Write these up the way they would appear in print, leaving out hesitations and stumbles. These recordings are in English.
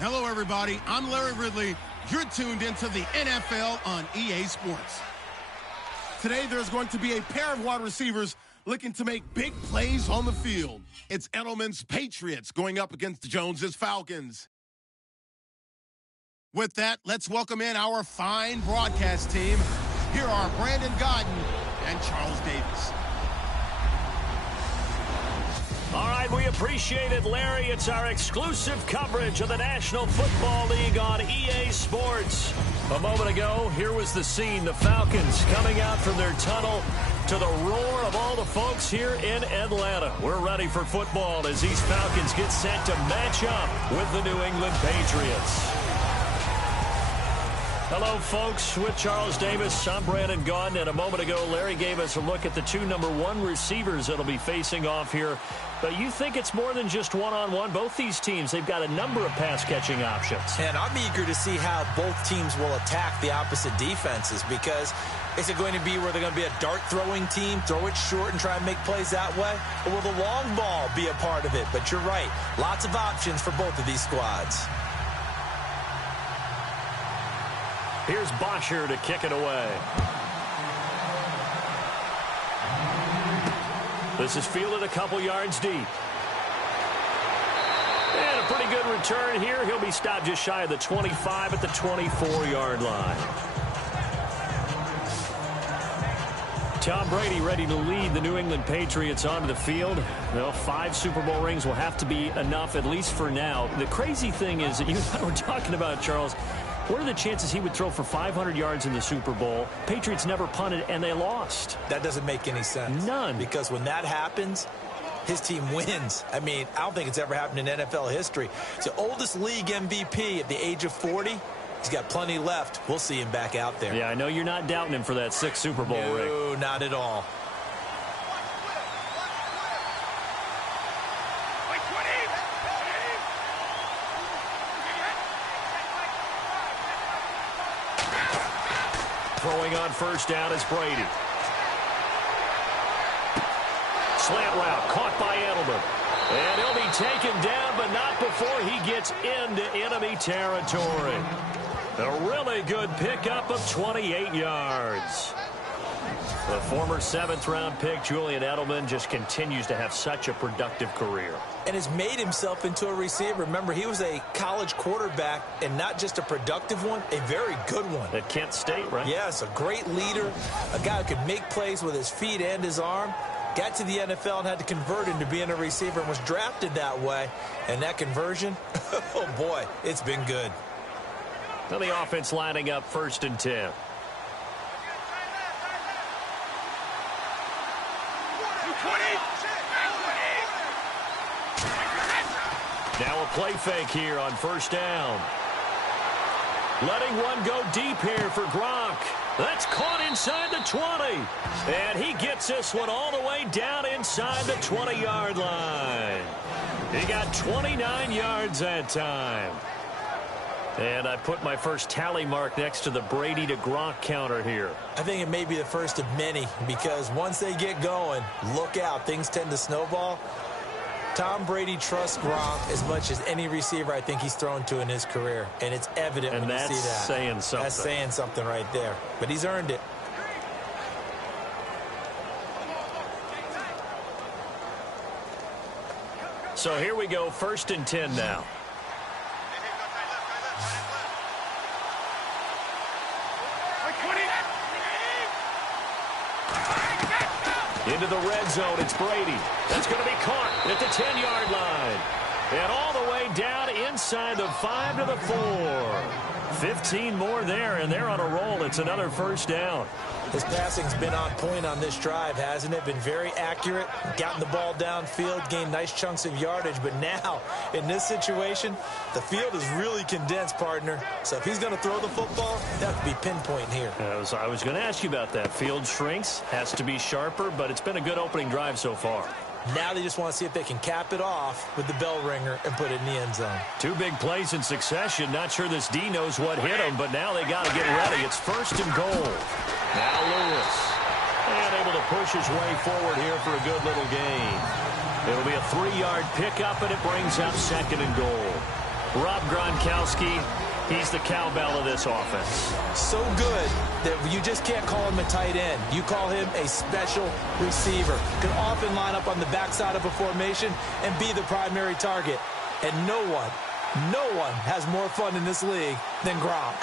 Hello, everybody. I'm Larry Ridley. You're tuned into the NFL on EA Sports. Today, there's going to be a pair of wide receivers looking to make big plays on the field. It's Edelman's Patriots going up against Jones's Falcons. With that, let's welcome in our fine broadcast team. Here are Brandon Godden and Charles Davis. All right, we appreciate it, Larry. It's our exclusive coverage of the National Football League on EA Sports. A moment ago, here was the scene. The Falcons coming out from their tunnel to the roar of all the folks here in Atlanta. We're ready for football as these Falcons get set to match up with the New England Patriots. Hello, folks. With Charles Davis, I'm Brandon Gaudin, and a moment ago, Larry gave us a look at the two number one receivers that'll be facing off here. But you think it's more than just one-on-one? Both these teams, they've got a number of pass-catching options. And I'm eager to see how both teams will attack the opposite defenses, because is it going to be where they're going to be a dart-throwing team, throw it short and try and make plays that way? Or will the long ball be a part of it? But you're right, lots of options for both of these squads. Here's Bosher to kick it away. This is fielded a couple yards deep. And a pretty good return here. He'll be stopped just shy of the 25 at the 24-yard line. Tom Brady ready to lead the New England Patriots onto the field. Well, 5 Super Bowl rings will have to be enough, at least for now. The crazy thing is that you and I were talking about, Charles, what are the chances he would throw for 500 yards in the Super Bowl? Patriots never punted, and they lost. That doesn't make any sense. None. Because when that happens, his team wins. I mean, I don't think it's ever happened in NFL history. It's the oldest league MVP at the age of 40. He's got plenty left. We'll see him back out there. Yeah, I know you're not doubting him for that 6th Super Bowl ring. No, not at all. Throwing on first down is Brady. Slant route caught by Edelman. And he'll be taken down, but not before he gets into enemy territory. A really good pickup of 28 yards. The former 7th-round pick, Julian Edelman, just continues to have such a productive career. And has made himself into a receiver. Remember, he was a college quarterback, and not just a productive one, a very good one. At Kent State, right? Yes, a great leader, a guy who could make plays with his feet and his arm. Got to the NFL and had to convert into being a receiver and was drafted that way. And that conversion, oh boy, it's been good. Now the offense lining up 1st and 10. Now a play fake here on 1st down. Letting one go deep here for Gronk. That's caught inside the 20. And he gets this one all the way down inside the 20-yard line. He got 29 yards that time. And I put my first tally mark next to the Brady to Gronk counter here. I think it may be the first of many, because once they get going, look out, things tend to snowball. Tom Brady trusts Gronk as much as any receiver I think he's thrown to in his career. And it's evident when you see that. And that's saying something. That's saying something right there. But he's earned it. So here we go, 1st and 10 now. Into the red zone, it's Brady. That's going to be caught at the 10-yard line. And all the way down inside the 5 to the 4. 15 more there, and they're on a roll. It's another 1st down. His passing's been on point on this drive, hasn't it? Been very accurate, gotten the ball downfield, gained nice chunks of yardage. But now, in this situation, the field is really condensed, partner. So if he's going to throw the football, that would be pinpoint here. I was going to ask you about that. Field shrinks, has to be sharper, but it's been a good opening drive so far. Now they just want to see if they can cap it off with the bell ringer and put it in the end zone. 2 big plays in succession. Not sure this D knows what hit him, but now they got to get ready. It's 1st and goal. Now Lewis. And able to push his way forward here for a good little gain. It'll be a 3-yard pickup, and it brings up 2nd and goal. Rob Gronkowski, he's the cowbell of this offense. So good that you just can't call him a tight end. You call him a special receiver. Can often line up on the backside of a formation and be the primary target. And no one has more fun in this league than Gronk.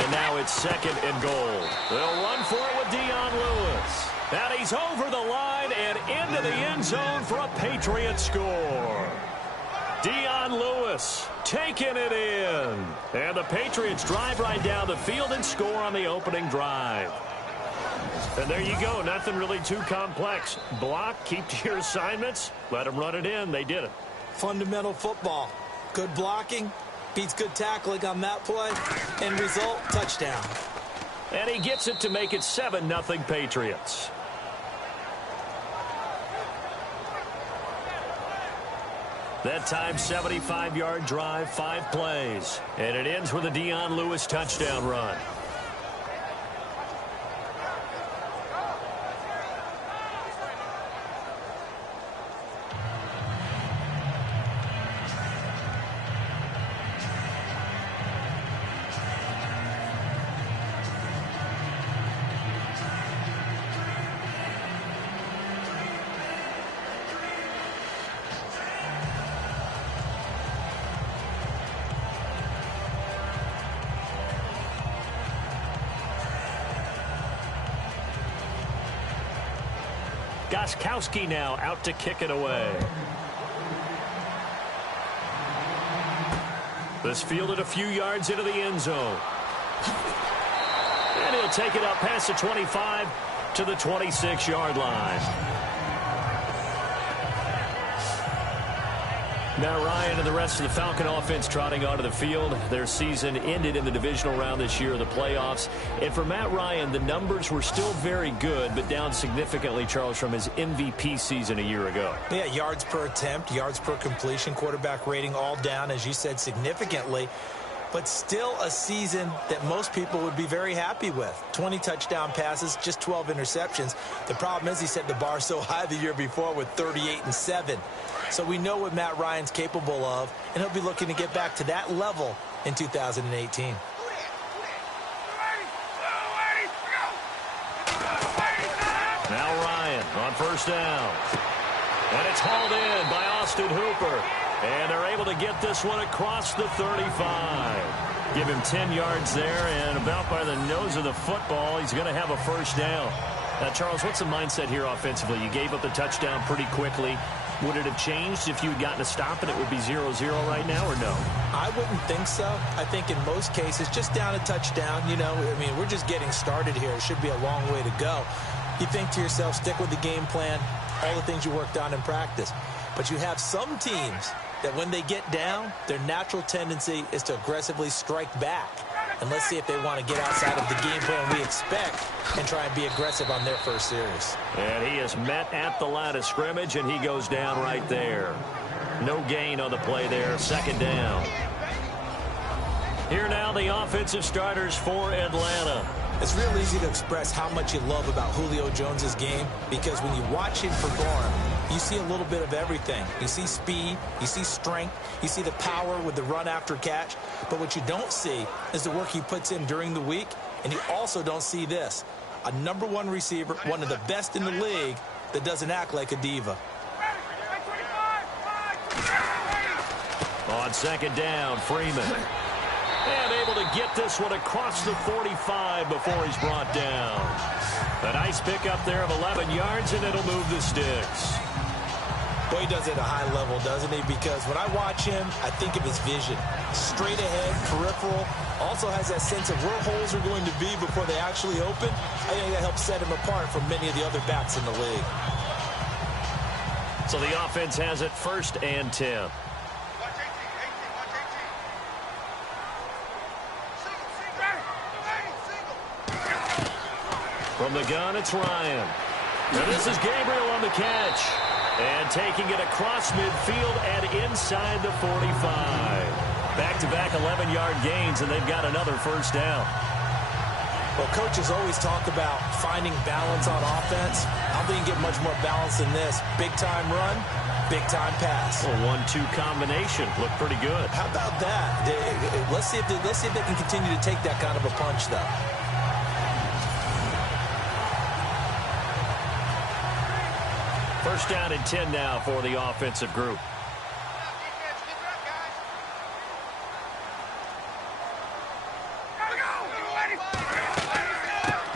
And now it's second and goal. They'll run for it with Dion Lewis. And he's over the line and into the end zone for a Patriots score. Dion Lewis taking it in. And the Patriots drive right down the field and score on the opening drive. And there you go. Nothing really too complex. Block, keep to your assignments, let them run it in. They did it. Fundamental football. Good blocking. Beats good tackling on that play. End result, touchdown. And he gets it to make it 7-0 Patriots. That time, 75-yard drive, 5 plays. And it ends with a Dion Lewis touchdown run. Gostkowski now out to kick it away. This fielded a few yards into the end zone. And he'll take it up past the 25 to the 26-yard line. Now Ryan and the rest of the Falcon offense trotting onto the field. Their season ended in the divisional round this year of the playoffs. And for Matt Ryan, the numbers were still very good, but down significantly, Charles, from his MVP season a year ago. Yeah, yards per attempt, yards per completion, quarterback rating all down, as you said, significantly. But still a season that most people would be very happy with. 20 touchdown passes, just 12 interceptions. The problem is he set the bar so high the year before with 38-7. So we know what Matt Ryan's capable of, and he'll be looking to get back to that level in 2018. Now Ryan on first down. And it's hauled in by Austin Hooper. And they're able to get this one across the 35. Give him 10 yards there, and about by the nose of the football, he's going to have a first down. Now, Charles, what's the mindset here offensively? You gave up the touchdown pretty quickly. Would it have changed if you had gotten a stop and it would be 0-0 right now, or no? I wouldn't think so. I think in most cases, just down a touchdown, you know, I mean, we're just getting started here. It should be a long way to go. You think to yourself, stick with the game plan, all the things you worked on in practice. But you have some teams that when they get down, their natural tendency is to aggressively strike back. And let's see if they want to get outside of the game plan we expect and try and be aggressive on their first series. And he is met at the line of scrimmage, and he goes down right there. No gain on the play there. Second down. Here now the offensive starters for Atlanta. It's real easy to express how much you love about Julio Jones's game, because when you watch him perform, you see a little bit of everything. You see speed, you see strength, you see the power with the run after catch. But what you don't see is the work he puts in during the week, and you also don't see this. A #1 receiver, one of the best in the league, that doesn't act like a diva. On second down, Freeman. And able to get this one across the 45 before he's brought down. A nice pickup there of 11 yards, and it'll move the sticks. Boy, he does it at a high level, doesn't he? Because when I watch him, I think of his vision. Straight ahead, peripheral. Also has that sense of where holes are going to be before they actually open. I think that helps set him apart from many of the other backs in the league. So the offense has it 1st and 10. From the gun, it's Ryan. And this is Gabriel on the catch. And taking it across midfield and inside the 45. Back-to-back 11-yard gains, and they've got another first down. Well, coaches always talk about finding balance on offense. I don't think you can get much more balance than this. Big-time run, big-time pass. A 1-2 combination. Looked pretty good. How about that? Let's see if they can continue to take that kind of a punch, though. First down and 10 now for the offensive group.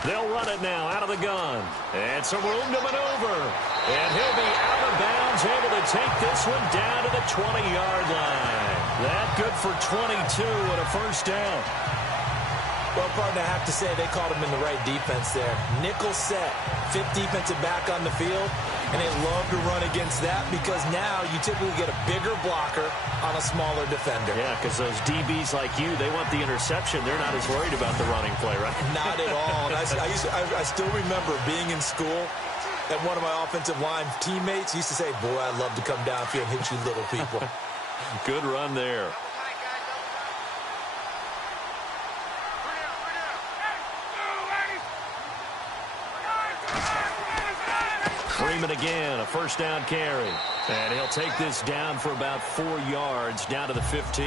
They'll run it now out of the gun. And some room to maneuver. And he'll be out of bounds, able to take this one down to the 20-yard line. That good for 22 and a first down. Well, partner, I have to say they called him in the right defense there. Nickel set, fifth defensive back on the field, and they love to run against that because now you typically get a bigger blocker on a smaller defender. Yeah, because those DBs like you, they want the interception. They're not as worried about the running play, right? Not at all. And I still remember being in school, and one of my offensive line teammates used to say, boy, I'd love to come downfield and hit you little people. Good run there. Freeman again, a first down carry. And he'll take this down for about 4 yards, down to the 15.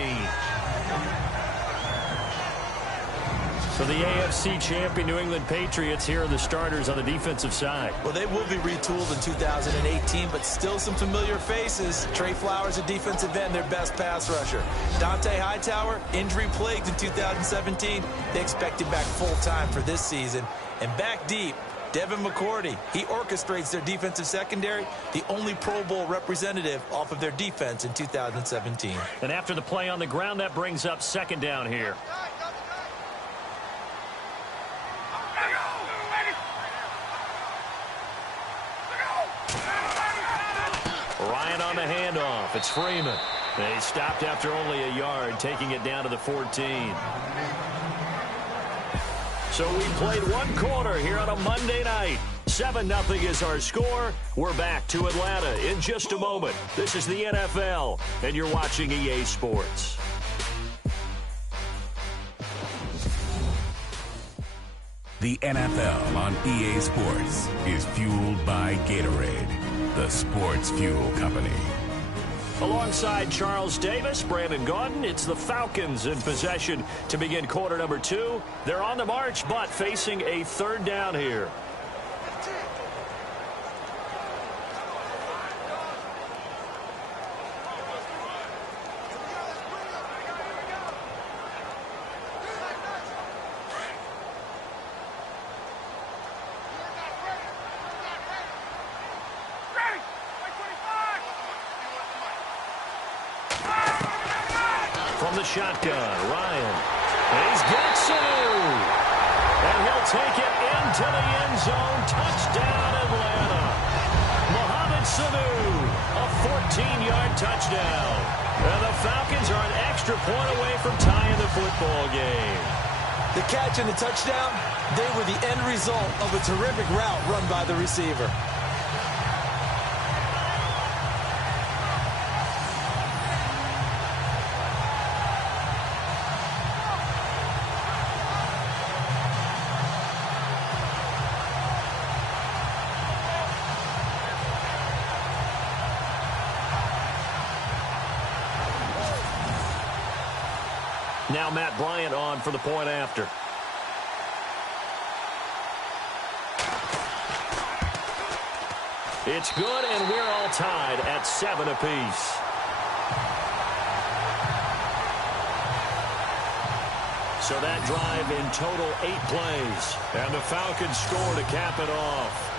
So the AFC champion New England Patriots, here are the starters on the defensive side. Well, they will be retooled in 2018, but still some familiar faces. Trey Flowers, a defensive end, their best pass rusher. Dante Hightower, injury-plagued in 2017. They expect him back full-time for this season. And back deep, Devin McCourty, he orchestrates their defensive secondary, the only Pro Bowl representative off of their defense in 2017. And after the play on the ground, that brings up second down here. Ryan on the handoff. It's Freeman. They stopped after only a yard, taking it down to the 14. So we played one quarter here on a Monday night. 7-0 is our score. We're back to Atlanta in just a moment. This is the NFL, and you're watching EA Sports. The NFL on EA Sports is fueled by Gatorade, the sports fuel company. Alongside Charles Davis, Brandon Gaudin, it's the Falcons in possession to begin quarter number 2. They're on the march, but facing a third down here. Shotgun, Ryan. He's got Sanu. And he'll take it into the end zone. Touchdown, Atlanta. Mohamed Sanu, a 14-yard touchdown. And the Falcons are an extra point away from tying the football game. The catch and the touchdown, they were the end result of a terrific route run by the receiver. Now Matt Bryant on for the point after. It's good, and we're all tied at 7 apiece. So that drive in total 8 plays. And the Falcons score to cap it off.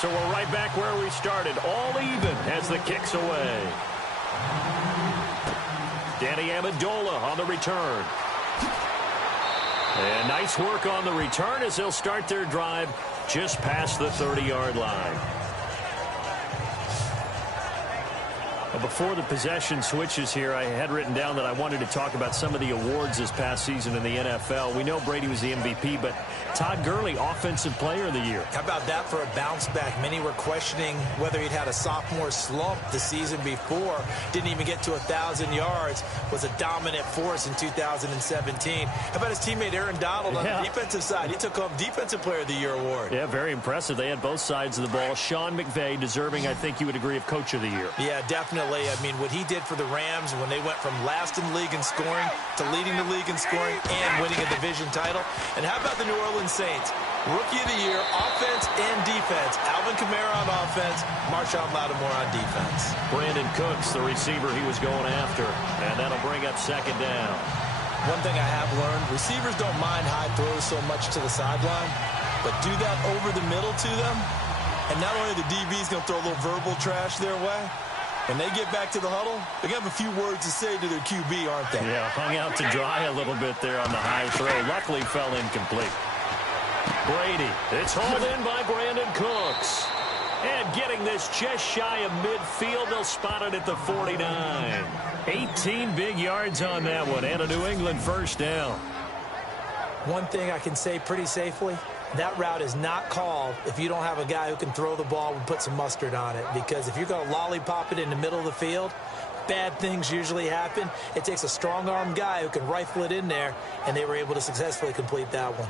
So we're right back where we started, all even as the kick's away. Danny Amendola on the return. And nice work on the return as they'll start their drive just past the 30-yard line. Before the possession switches here, I had written down that I wanted to talk about some of the awards this past season in the NFL. We know Brady was the MVP, but Todd Gurley, Offensive Player of the Year. How about that for a bounce back? Many were questioning whether he'd had a sophomore slump the season before. Didn't even get to 1,000 yards. Was a dominant force in 2017. How about his teammate Aaron Donald on the defensive side? He took home Defensive Player of the Year award. Yeah, very impressive. They had both sides of the ball. Sean McVay deserving, I think you would agree, of Coach of the Year. Yeah, definitely. I mean, what he did for the Rams when they went from last in the league in scoring to leading the league in scoring and winning a division title. And how about the New Orleans Saints? Rookie of the Year, offense and defense. Alvin Kamara on offense, Marshawn Lattimore on defense. Brandon Cooks, the receiver he was going after. And that'll bring up second down. One thing I have learned, receivers don't mind high throws so much to the sideline, but do that over the middle to them, and not only the DB's going to throw a little verbal trash their way, when they get back to the huddle, they're going to have a few words to say to their QB, aren't they? Yeah, hung out to dry a little bit there on the high throw. Luckily fell incomplete. Brady, it's hauled in by Brandon Cooks. And getting this just shy of midfield, they'll spot it at the 49. 18 big yards on that one, and a New England first down. One thing I can say pretty safely, that route is not called if you don't have a guy who can throw the ball and put some mustard on it. Because if you're going to lollipop it in the middle of the field, bad things usually happen. It takes a strong-arm guy who can rifle it in there, and they were able to successfully complete that one.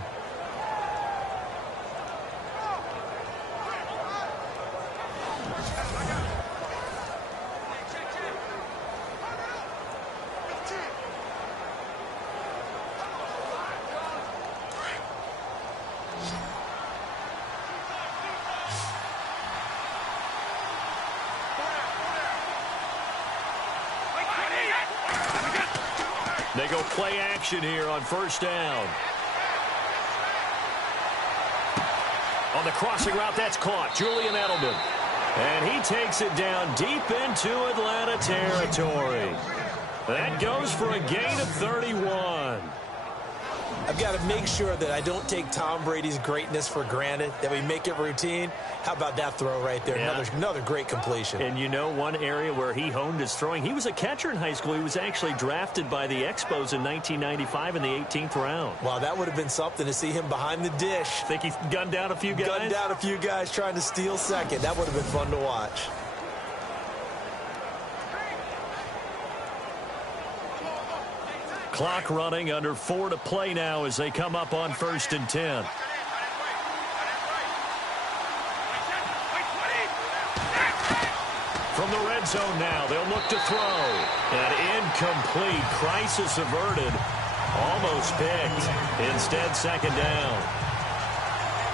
They go play action here on first down. On the crossing route, that's caught. Julian Edelman. And he takes it down deep into Atlanta territory. That goes for a gain of 31. I've got to make sure that I don't take Tom Brady's greatness for granted, that we make it routine. How about that throw right there? Yeah. Another great completion. And you know one area where he honed his throwing? He was a catcher in high school. He was actually drafted by the Expos in 1995 in the 18th round. Wow, that would have been something to see him behind the dish. Think he gunned down a few guys? Gunned down a few guys trying to steal second. That would have been fun to watch. Clock running, under 4 to play now as they come up on 1st and 10. From the red zone now, they'll look to throw. An incomplete, crisis averted, almost picked. Instead, second down.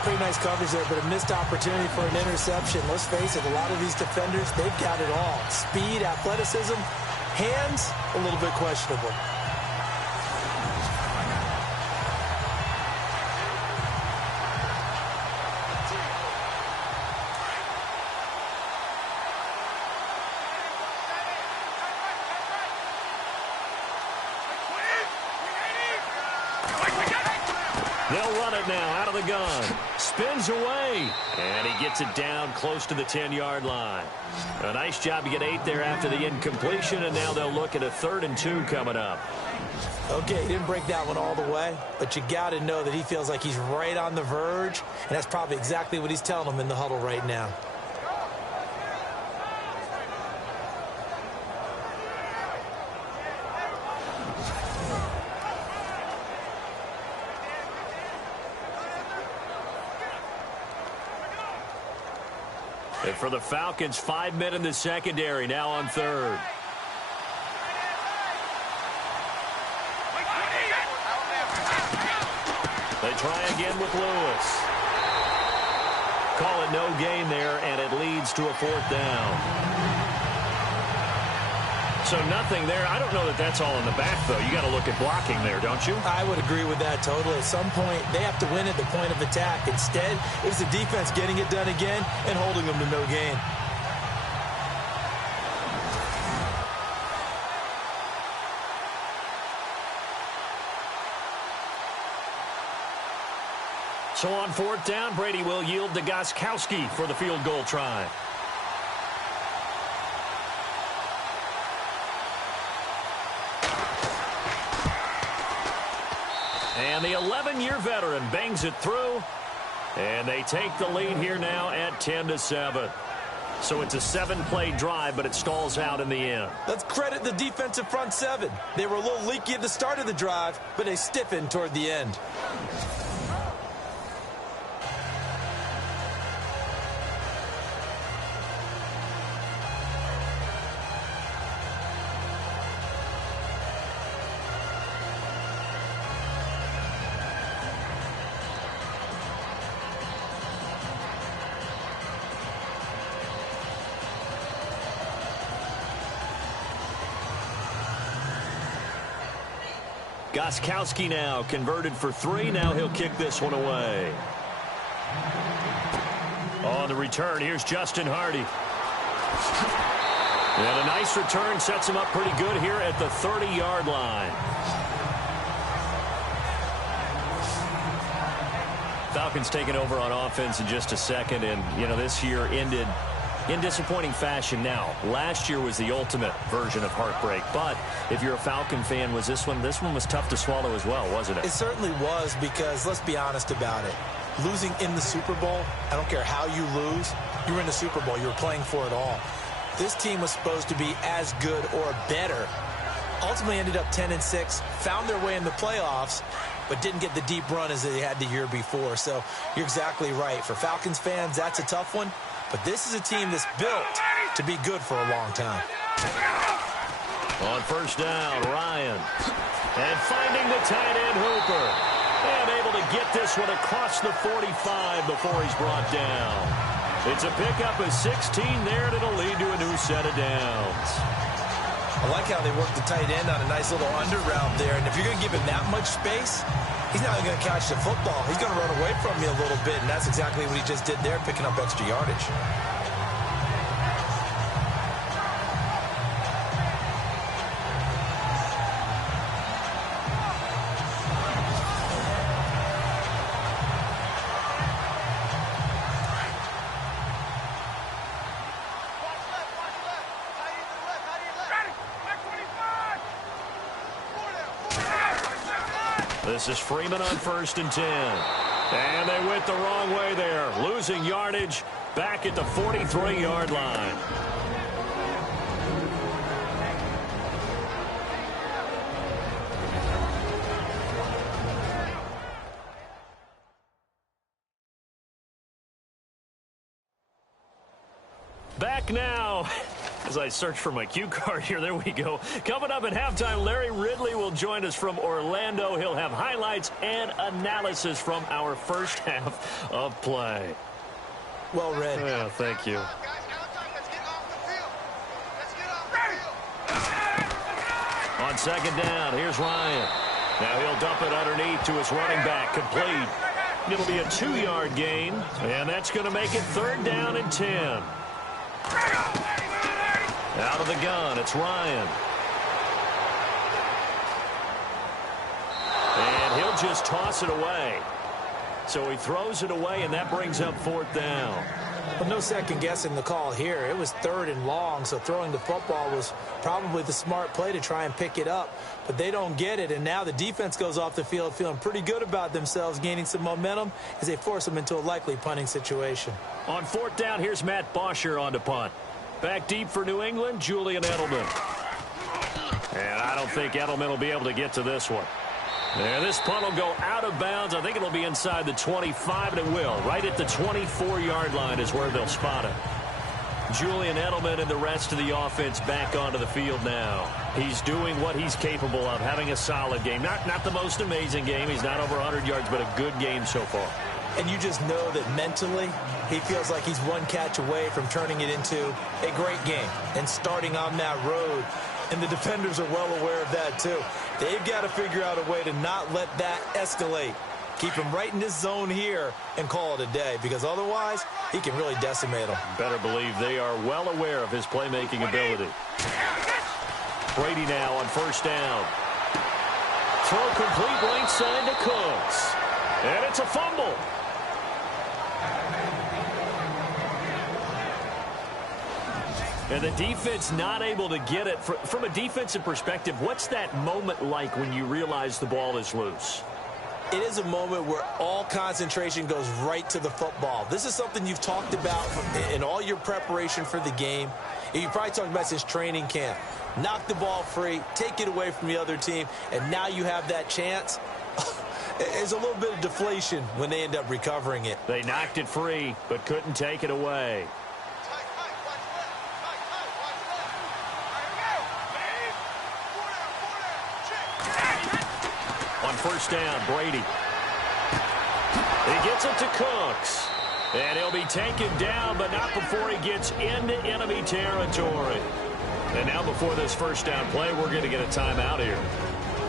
Pretty nice coverage there, but a missed opportunity for an interception. Let's face it, a lot of these defenders, they've got it all. Speed, athleticism, hands, a little bit questionable. They'll run it now out of the gun. Spins away. And he gets it down close to the 10-yard line. A nice job to get 8 there after the incompletion, and now they'll look at a 3rd and 2 coming up. Okay, he didn't break that one all the way, but you got to know that he feels like he's right on the verge, and that's probably exactly what he's telling them in the huddle right now. And for the Falcons, 5 men in the secondary, now on 3rd. They try again with Lewis. Call it no gain there, and it leads to a 4th down. So nothing there. I don't know that that's all in the back, though. You got to look at blocking there, don't you? I would agree with that totally. At some point, they have to win at the point of attack. Instead, it's the defense getting it done again and holding them to no gain. So on fourth down, Brady will yield to Gostkowski for the field goal try. And the 11-year veteran bangs it through. And they take the lead here now at 10-7. So it's a 7-play drive, but it stalls out in the end. Let's credit the defensive front seven. They were a little leaky at the start of the drive, but they stiffened toward the end. Gostkowski now converted for 3. Now he'll kick this one away. On the return, here's Justin Hardy. And a nice return sets him up pretty good here at the 30-yard line. Falcons taking over on offense in just a second. And, you know, this year ended in disappointing fashion. Now, last year was the ultimate version of heartbreak. But if you're a Falcon fan, was this one was tough to swallow as well, wasn't it? It certainly was, because let's be honest about it. Losing in the Super Bowl, I don't care how you lose, you were in the Super Bowl. You were playing for it all. This team was supposed to be as good or better. Ultimately ended up 10-6, found their way in the playoffs, but didn't get the deep run as they had the year before. So you're exactly right. For Falcons fans, that's a tough one. But this is a team that's built to be good for a long time. On first down, Ryan. And finding the tight end, Hooper. And able to get this one across the 45 before he's brought down. It's a pickup of 16 there, and it'll lead to a new set of downs. I like how they work the tight end on a nice little under route there. And if you're going to give him that much space, he's not going to catch the football. He's going to run away from you a little bit, and that's exactly what he just did there, picking up extra yardage. This is Freeman on first and 10. And they went the wrong way there, losing yardage back at the 43-yard line. Back now. As I search for my cue card here, there we go. Coming up at halftime, Larry Ridley will join us from Orlando. He'll have highlights and analysis from our first half of play. Well read. Yeah, thank you. On second down, here's Ryan. Now he'll dump it underneath to his running back, complete. It'll be a 2-yard gain, and that's going to make it third down and 10. Out of the gun, it's Ryan. And he'll just toss it away. So he throws it away, and that brings up fourth down. Well, no second guessing the call here. It was third and long, so throwing the football was probably the smart play to try and pick it up. But they don't get it, and now the defense goes off the field feeling pretty good about themselves, gaining some momentum as they force them into a likely punting situation. On fourth down, here's Matt Bosher on to punt. Back deep for New England, Julian Edelman. And I don't think Edelman will be able to get to this one. And this punt will go out of bounds. I think it'll be inside the 25, and it will. Right at the 24-yard line is where they'll spot it. Julian Edelman and the rest of the offense back onto the field now. He's doing what he's capable of, having a solid game. Not the most amazing game. He's not over 100 yards, but a good game so far. And you just know that mentally he feels like he's one catch away from turning it into a great game and starting on that road. And the defenders are well aware of that, too. They've got to figure out a way to not let that escalate. Keep him right in this zone here and call it a day, because otherwise he can really decimate them. Better believe they are well aware of his playmaking ability. Brady now on first down. Throw complete right side to Cooks. And it's a fumble. And the defense not able to get it. From a defensive perspective, what's that moment like when you realize the ball is loose? It is a moment where all concentration goes right to the football. This is something you've talked about in all your preparation for the game. You probably talked about since training camp. Knock the ball free, take it away from the other team, and now you have that chance. There's a little bit of deflation when they end up recovering it. They knocked it free, but couldn't take it away. On first down, Brady. He gets it to Cooks. And he'll be taken down, but not before he gets into enemy territory. And now before this first down play, we're going to get a timeout here,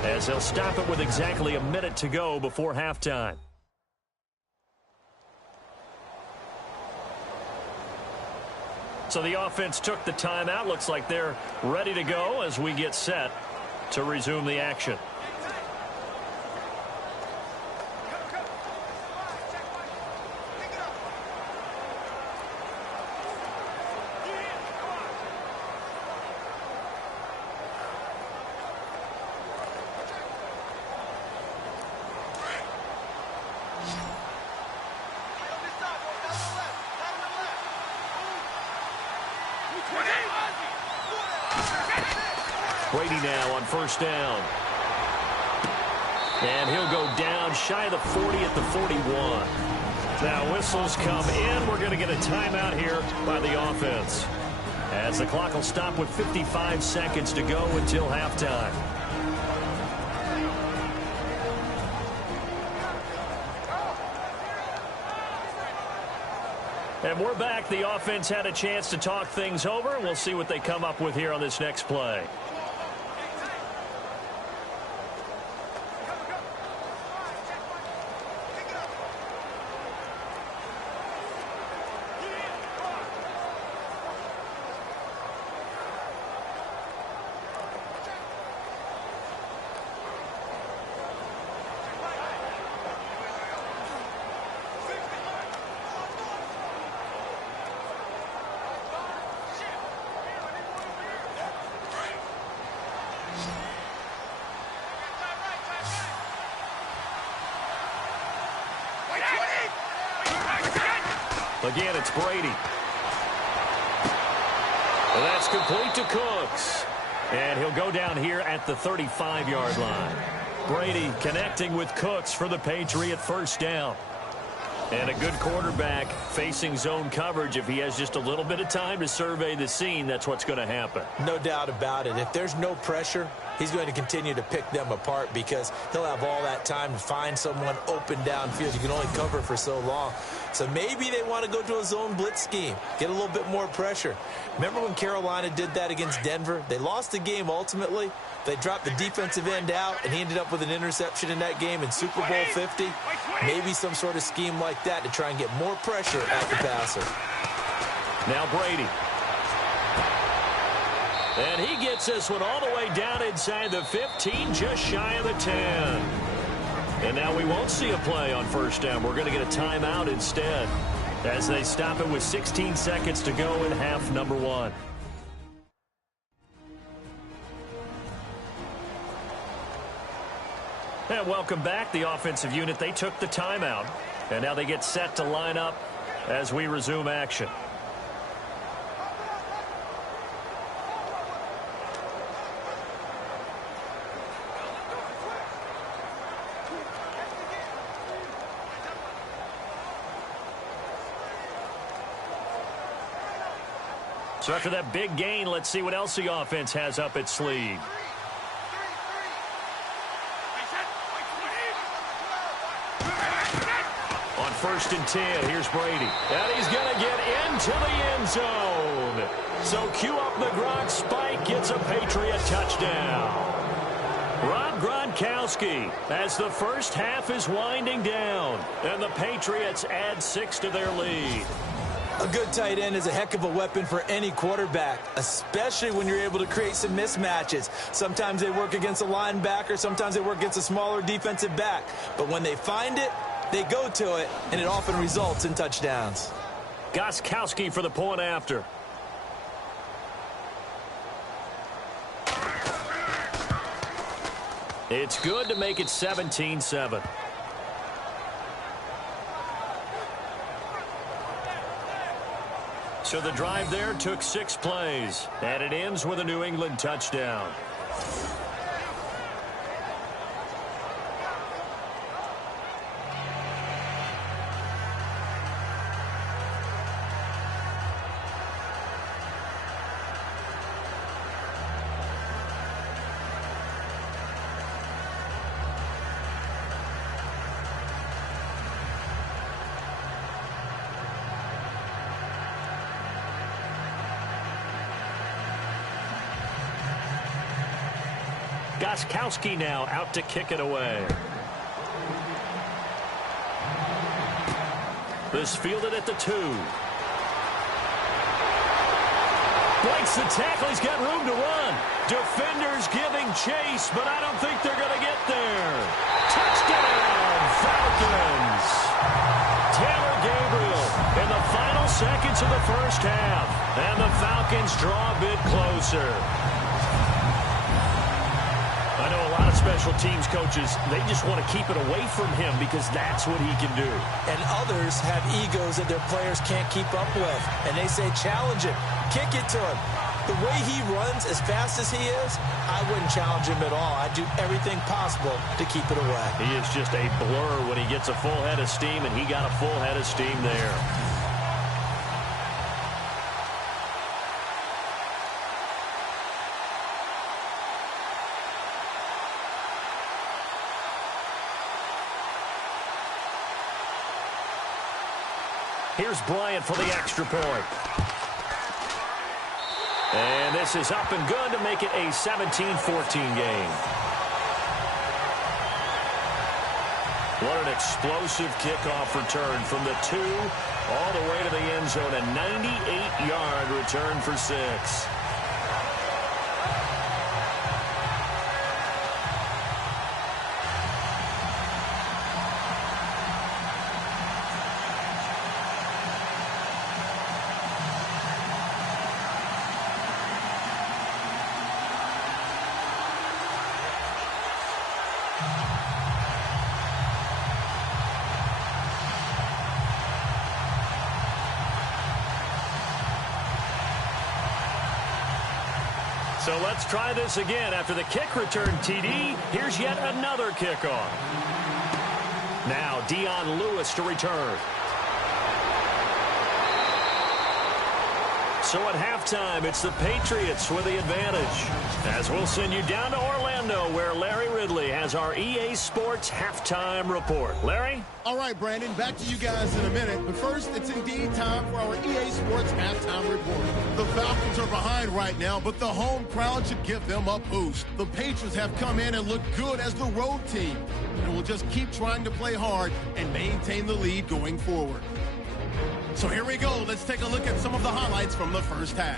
as they'll stop it with exactly a minute to go before halftime. So the offense took the timeout. Looks like they're ready to go as we get set to resume the action. Brady now on first down. And he'll go down shy of the 40 at the 41. Now whistles come in. We're going to get a timeout here by the offense, as the clock will stop with 55 seconds to go until halftime. And we're back. The offense had a chance to talk things over, and we'll see what they come up with here on this next play. Again, it's Brady. And that's complete to Cooks. And he'll go down here at the 35-yard line. Brady connecting with Cooks for the Patriot first down. And a good quarterback facing zone coverage. If he has just a little bit of time to survey the scene, that's what's going to happen. No doubt about it. If there's no pressure, he's going to continue to pick them apart, because he'll have all that time to find someone open downfield. You can only cover for so long. So maybe they want to go to a zone blitz scheme, get a little bit more pressure. Remember when Carolina did that against Denver? They lost the game ultimately. They dropped the defensive end out, and he ended up with an interception in that game in Super Bowl 50. Maybe some sort of scheme like that to try and get more pressure at the passer. Now Brady. And he gets this one all the way down inside the 15, just shy of the 10. And now we won't see a play on first down. We're going to get a timeout instead, as they stop it with 16 seconds to go in half number one. And welcome back. The offensive unit, they took the timeout, and now they get set to line up as we resume action. So after that big gain, let's see what else the offense has up its sleeve. On first and 10, here's Brady. And he's going to get into the end zone. So cue up the Gronk spike, gets a Patriot touchdown. Rob Gronkowski, as the first half is winding down, and the Patriots add 6 to their lead. A good tight end is a heck of a weapon for any quarterback, especially when you're able to create some mismatches. Sometimes they work against a linebacker, sometimes they work against a smaller defensive back. But when they find it, they go to it, and it often results in touchdowns. Gostkowski for the point after. It's good to make it 17-7. So the drive there took 6 plays, and it ends with a New England touchdown. Gostkowski now out to kick it away. This fielded at the 2. Breaks the tackle. He's got room to run. Defenders giving chase, but I don't think they're going to get there. Touchdown, Falcons. Taylor Gabriel in the final seconds of the first half. And the Falcons draw a bit closer. I know a lot of special teams coaches, they just want to keep it away from him because that's what he can do. And others have egos that their players can't keep up with. And they say, challenge him, kick it to him. The way he runs as fast as he is, I wouldn't challenge him at all. I'd do everything possible to keep it away. He is just a blur when he gets a full head of steam, and he got a full head of steam there. Here's Bryant for the extra point. And this is up and good to make it a 17-14 game. What an explosive kickoff return from the 2 all the way to the end zone. A 98-yard return for 6. So let's try this again. After the kick return TD, here's yet another kickoff. Now Dion Lewis to return. So at halftime, it's the Patriots with the advantage. As we'll send you down to Orlando, where Larry Ridley has our EA Sports halftime report. Larry? All right, Brandon, back to you guys in a minute. But first, it's indeed time for our EA Sports halftime report. The Falcons are behind right now, but the home crowd should give them a boost. The Patriots have come in and looked good as the road team, and will just keep trying to play hard and maintain the lead going forward. So here we go. Let's take a look at some of the highlights from the first half.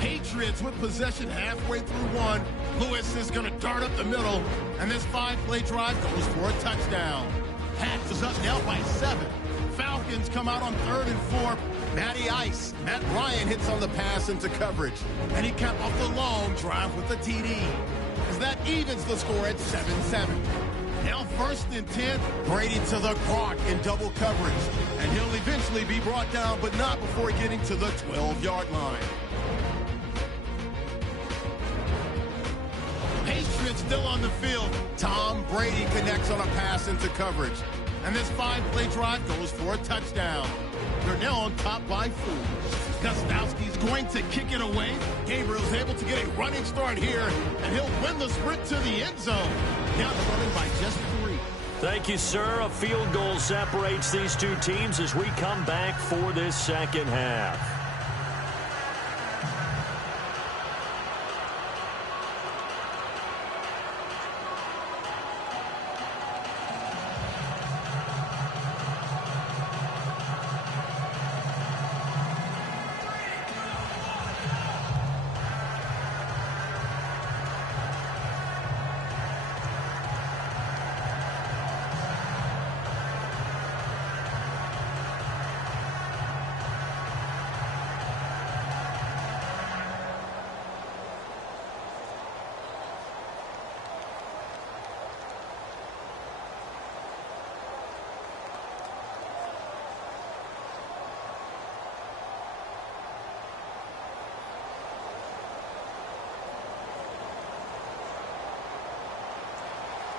Patriots with possession halfway through one. Lewis is going to dart up the middle, and this 5-play drive goes for a touchdown. Pats is up now by 7. Falcons come out on 3rd and 4. Matty Ice. Matt Ryan hits on the pass into coverage, and he capped off the long drive with the TD. As that evens the score at 7-7. Now 1st and 10, Brady to the clock in double coverage. And he'll eventually be brought down, but not before getting to the 12-yard line. Patriots still on the field. Tom Brady connects on a pass into coverage. And this 5-play drive goes for a touchdown. They're now on top by 4. Gostkowski's going to kick it away. Gabriel's able to get a running start here, and he'll win the sprint to the end zone. Now they're running by just 3. Thank you, sir. A field goal separates these two teams as we come back for this second half.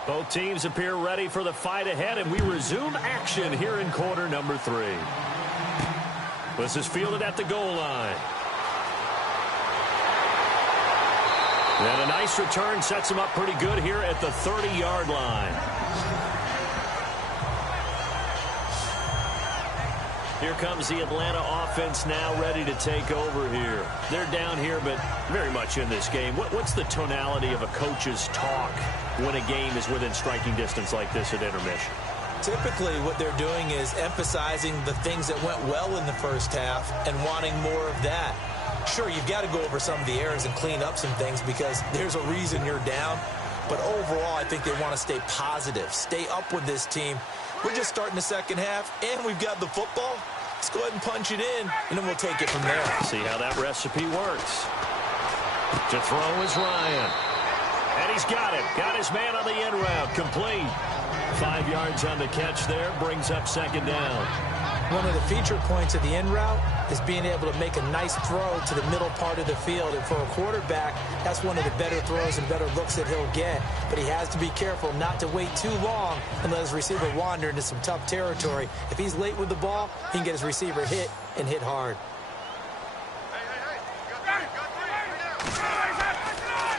Both teams appear ready for the fight ahead, and we resume action here in quarter number 3. This is fielded at the goal line. And a nice return sets him up pretty good here at the 30-yard line. Here comes the Atlanta offense now ready to take over here. They're down here, but very much in this game. What's the tonality of a coach's talk when a game is within striking distance like this at intermission? Typically, what they're doing is emphasizing the things that went well in the first half and wanting more of that. Sure, you've got to go over some of the errors and clean up some things because there's a reason you're down. But overall, I think they want to stay positive, stay up with this team. We're just starting the second half, and we've got the football. Let's go ahead and punch it in, and then we'll take it from there. See how that recipe works. To throw is Ryan. And he's got it. Got his man on the end route. Complete. 5 yards on the catch there. Brings up second down. One of the feature points of the in route is being able to make a nice throw to the middle part of the field. And for a quarterback, that's one of the better throws and better looks that he'll get. But he has to be careful not to wait too long and let his receiver wander into some tough territory. If he's late with the ball, he can get his receiver hit and hit hard.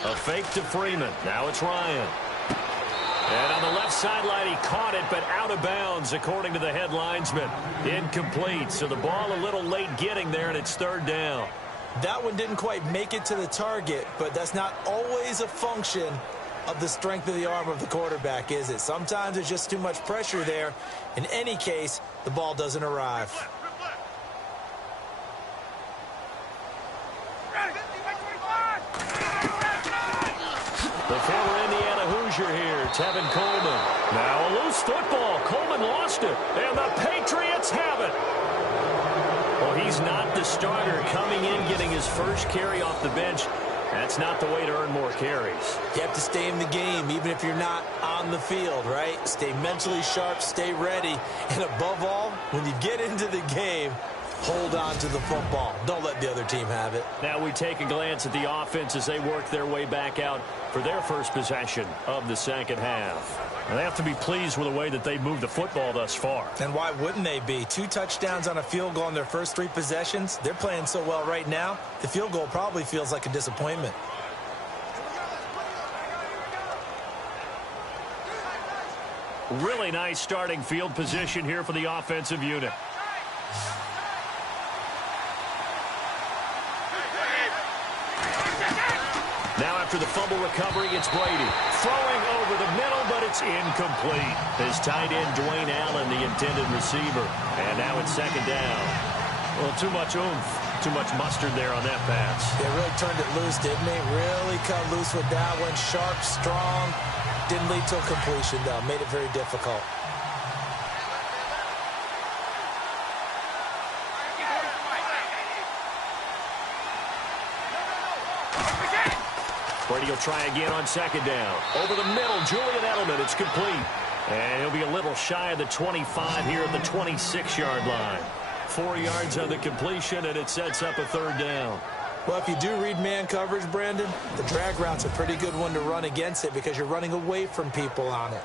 A fake to Freeman. Now it's Ryan. And on the left sideline, he caught it, but out of bounds, according to the head linesman. Incomplete, so the ball a little late getting there, and it's third down. That one didn't quite make it to the target, but that's not always a function of the strength of the arm of the quarterback, is it? Sometimes there's just too much pressure there. In any case, the ball doesn't arrive. The former Indiana Hoosier here, Tevin Coleman. Now a loose football. Coleman lost it, and the Patriots have it. Well, he's not the starter coming in, getting his first carry off the bench. That's not the way to earn more carries. You have to stay in the game, even if you're not on the field, right? Stay mentally sharp, stay ready, and above all, when you get into the game, hold on to the football. Don't let the other team have it. Now we take a glance at the offense as they work their way back out for their first possession of the second half. And they have to be pleased with the way that they moved the football thus far. And why wouldn't they be? 2 touchdowns on a field goal in their first 3 possessions. They're playing so well right now, the field goal probably feels like a disappointment. Really nice starting field position here for the offensive unit. Now after the fumble recovery, it's Brady. Throwing over the middle, but it's incomplete. His tight end, Dwayne Allen, the intended receiver. And now it's second down. Well, too much oomph, too much mustard there on that pass. They really turned it loose, didn't they? Really cut loose with that one. Sharp, strong. Didn't lead to a completion, though. Made it very difficult. Brady will try again on second down. Over the middle, Julian Edelman. It's complete. And he'll be a little shy of the 25 here at the 26-yard line. 4 yards on the completion, and it sets up a third down. Well, if you do read man coverage, Brandon, the drag route's a pretty good one to run against it because you're running away from people on it.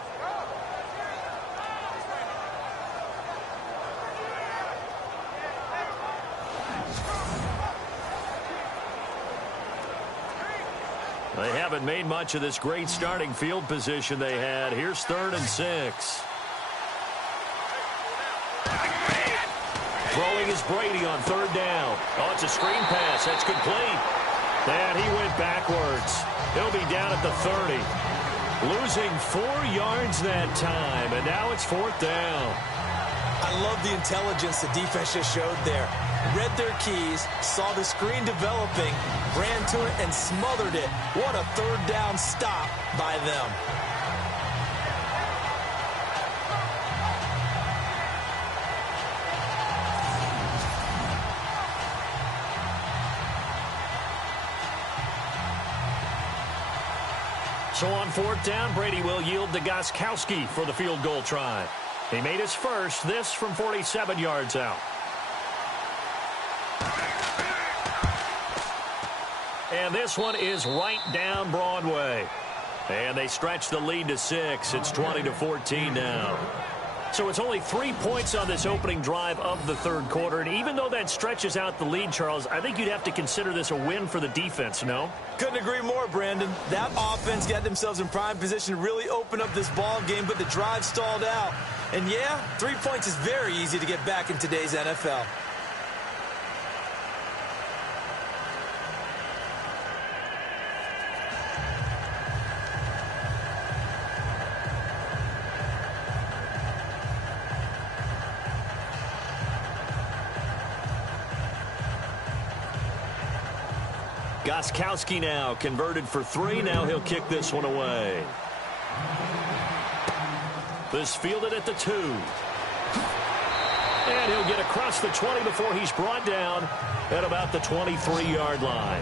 They haven't made much of this great starting field position they had. Here's 3rd and 6. Throwing is Brady on 3rd down. Oh, it's a screen pass. That's complete. And he went backwards. He'll be down at the 30. Losing 4 yards that time, and now it's 4th down. I love the intelligence the defense just showed there. Read their keys, saw the screen developing, ran to it, and smothered it. What a 3rd down stop by them. So on 4th down, Brady will yield to Gostkowski for the field goal try. He made his first, this from 47 yards out. And this one is right down Broadway. And they stretch the lead to 6. It's 20-14 now. So it's only 3 points on this opening drive of the third quarter. And even though that stretches out the lead, Charles, I think you'd have to consider this a win for the defense, no? Couldn't agree more, Brandon. That offense got themselves in prime position to really open up this ball game, but the drive stalled out. And yeah, 3 points is very easy to get back in today's NFL. Gostkowski now converted for 3. Now he'll kick this one away. This fielded at the 2. And he'll get across the 20 before he's brought down at about the 23-yard line.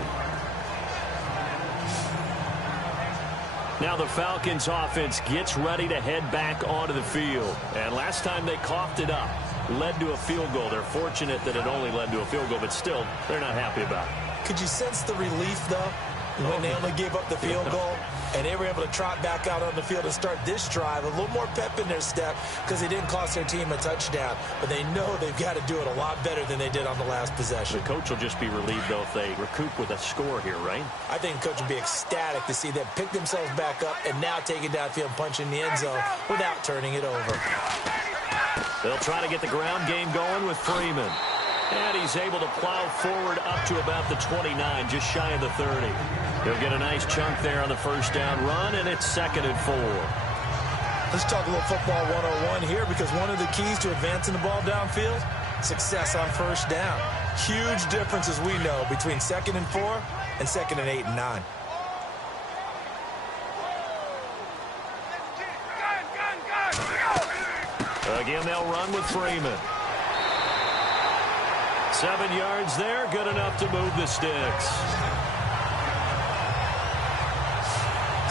Now the Falcons offense gets ready to head back onto the field. And last time they coughed it up, led to a field goal. They're fortunate that it only led to a field goal, but still, they're not happy about it. Could you sense the relief, though, when they only gave up the field goal and they were able to trot back out on the field and start this drive? A little more pep in their step because they didn't cost their team a touchdown. But they know they've got to do it a lot better than they did on the last possession. The coach will just be relieved, though, if they recoup with a score here, right? I think the coach will be ecstatic to see them pick themselves back up and now take it downfield and punch in the end zone without turning it over. They'll try to get the ground game going with Freeman. And he's able to plow forward up to about the 29, just shy of the 30. He'll get a nice chunk there on the first down run, and it's 2nd and 4. Let's talk a little football 101 here, because one of the keys to advancing the ball downfield, success on first down. Huge difference, as we know, between 2nd and 4 and 2nd and 8 and 9. Again, they'll run with Freeman. 7 yards there, good enough to move the sticks.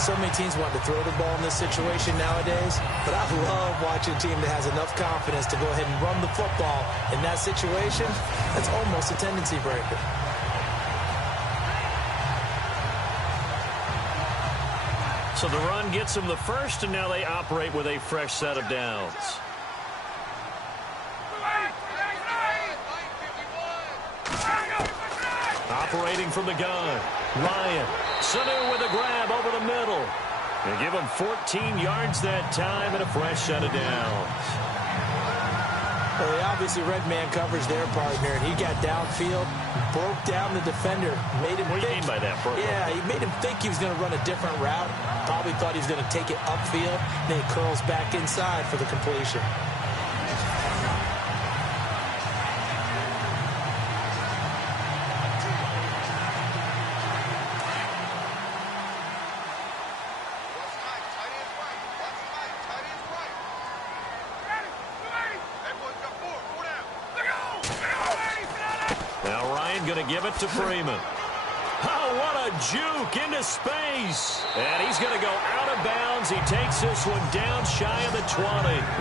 So many teams want to throw the ball in this situation nowadays, but I love watching a team that has enough confidence to go ahead and run the football in that situation. That's almost a tendency breaker. So the run gets them the first, and now they operate with a fresh set of downs. Operating from the gun, Ryan. Sanu with a grab over the middle. They give him 14 yards that time and a fresh set of downs. Well, they obviously red man coverage their partner, and he got downfield, broke down the defender, made him What do you mean by that, bro? Yeah, he made him think he was going to run a different route. Probably thought he was going to take it upfield. Then he curls back inside for the completion. Going to give it to Freeman. Oh, what a juke into space. And he's going to go out of bounds. He takes this one down shy of the 20.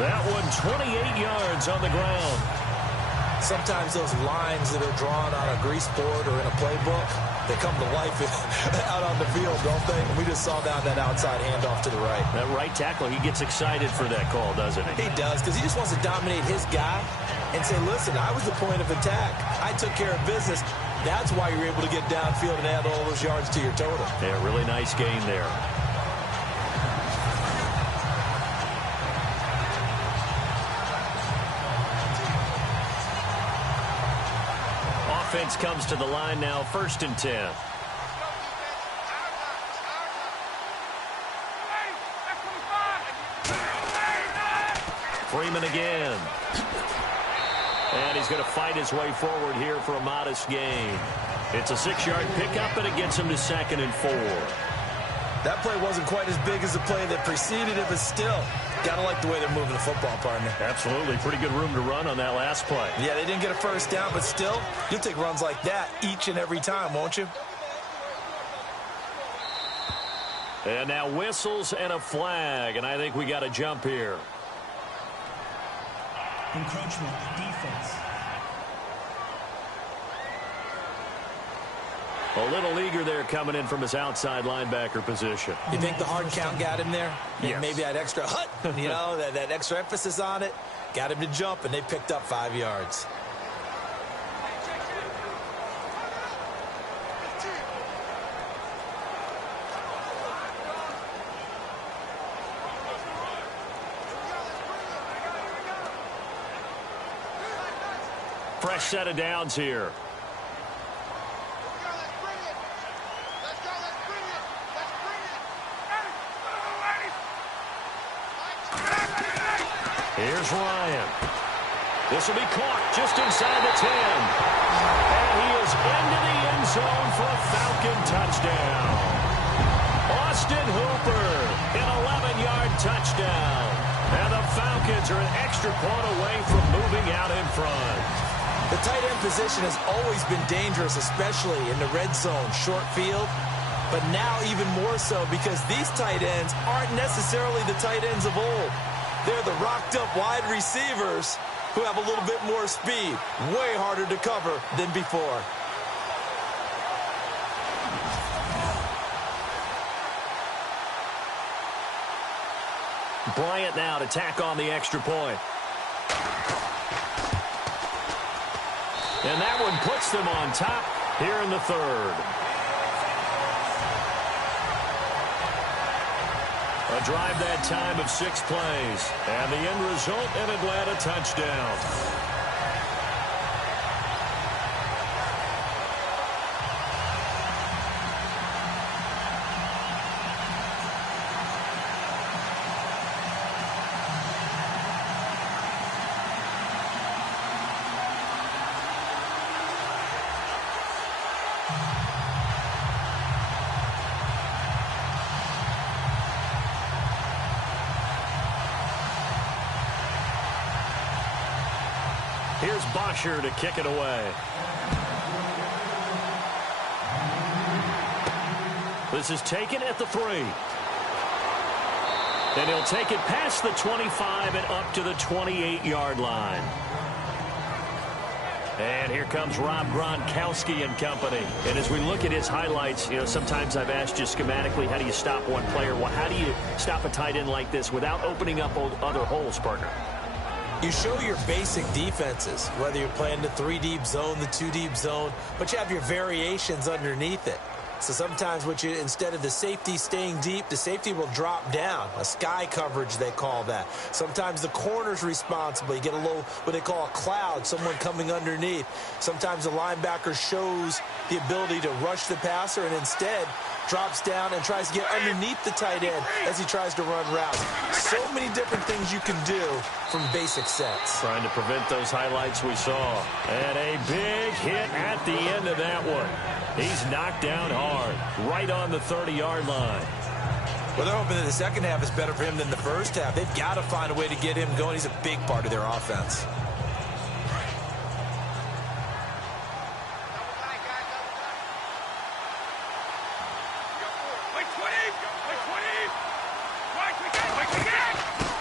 That one 28 yards on the ground. Sometimes those lines that are drawn on a grease board or in a playbook, they come to life out on the field, don't they? And we just saw that outside handoff to the right. That right tackle, he gets excited for that call, doesn't he? He does, because he just wants to dominate his guy and say, listen, I was the point of attack. I took care of business. That's why you're able to get downfield and add all those yards to your total. Yeah, really nice gain there. Offense comes to the line now, 1st and 10. Freeman again. And he's going to fight his way forward here for a modest gain. It's a 6-yard pickup, and it gets him to 2nd and 4. That play wasn't quite as big as the play that preceded it, but still, got to like the way they're moving the football, partner. Absolutely. Pretty good room to run on that last play. Yeah, they didn't get a first down, but still, you'll take runs like that each and every time, won't you? And now whistles and a flag, and I think we got a jump here. Encroachment, defense. A little eager there coming in from his outside linebacker position. You think the hard count got him there? Yes. Maybe that extra that extra emphasis on it got him to jump, and they picked up 5 yards. Fresh set of downs here. Here's Ryan. This will be caught just inside the 10. And he is into the end zone for a Falcon touchdown. Austin Hooper, an 11-yard touchdown. And the Falcons are an extra point away from moving out in front. The tight end position has always been dangerous, especially in the red zone, short field. But now even more so because these tight ends aren't necessarily the tight ends of old. They're the rocked-up wide receivers who have a little bit more speed. Way harder to cover than before. Bryant now to tack on the extra point. And that one puts them on top here in the third. A drive that time of 6 plays. And the end result, an Atlanta touchdown. Here's Bosher to kick it away. This is taken at the 3. And he'll take it past the 25 and up to the 28-yard line. And here comes Rob Gronkowski and company. And as we look at his highlights, you know, sometimes I've asked you schematically, how do you stop one player? Well, how do you stop a tight end like this without opening up other holes, partner? You show your basic defenses, whether you're playing the 3-deep zone, the 2-deep zone, but you have your variations underneath it. So sometimes instead of the safety staying deep, the safety will drop down. A sky coverage, they call that. Sometimes the corner's responsible. You get a little, what they call a cloud, someone coming underneath. Sometimes the linebacker shows the ability to rush the passer and instead drops down and tries to get underneath the tight end as he tries to run routes. So many different things you can do from basic sets. Trying to prevent those highlights we saw. And a big hit at the end of that one. He's knocked down hard, right on the 30-yard line. Well, they're hoping that the second half is better for him than the first half. They've got to find a way to get him going. He's a big part of their offense.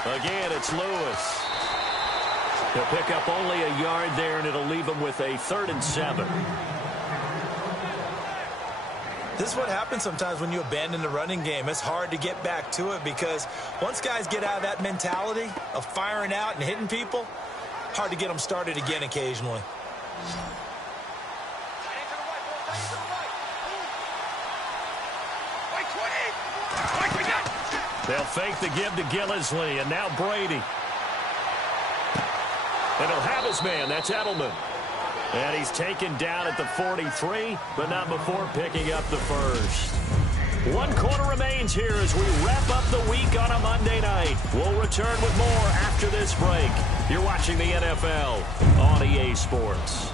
Again, it's Lewis. He'll pick up only a yard there, and it'll leave him with a 3rd and 7. This is what happens sometimes when you abandon the running game. It's hard to get back to it because once guys get out of that mentality of firing out and hitting people, hard to get them started again occasionally. They'll fake the give to Gillislee, and now Brady. And he'll have his man. That's Edelman. And he's taken down at the 43, but not before picking up the first. 1 quarter remains here as we wrap up the week on a Monday night. We'll return with more after this break. You're watching the NFL on EA Sports.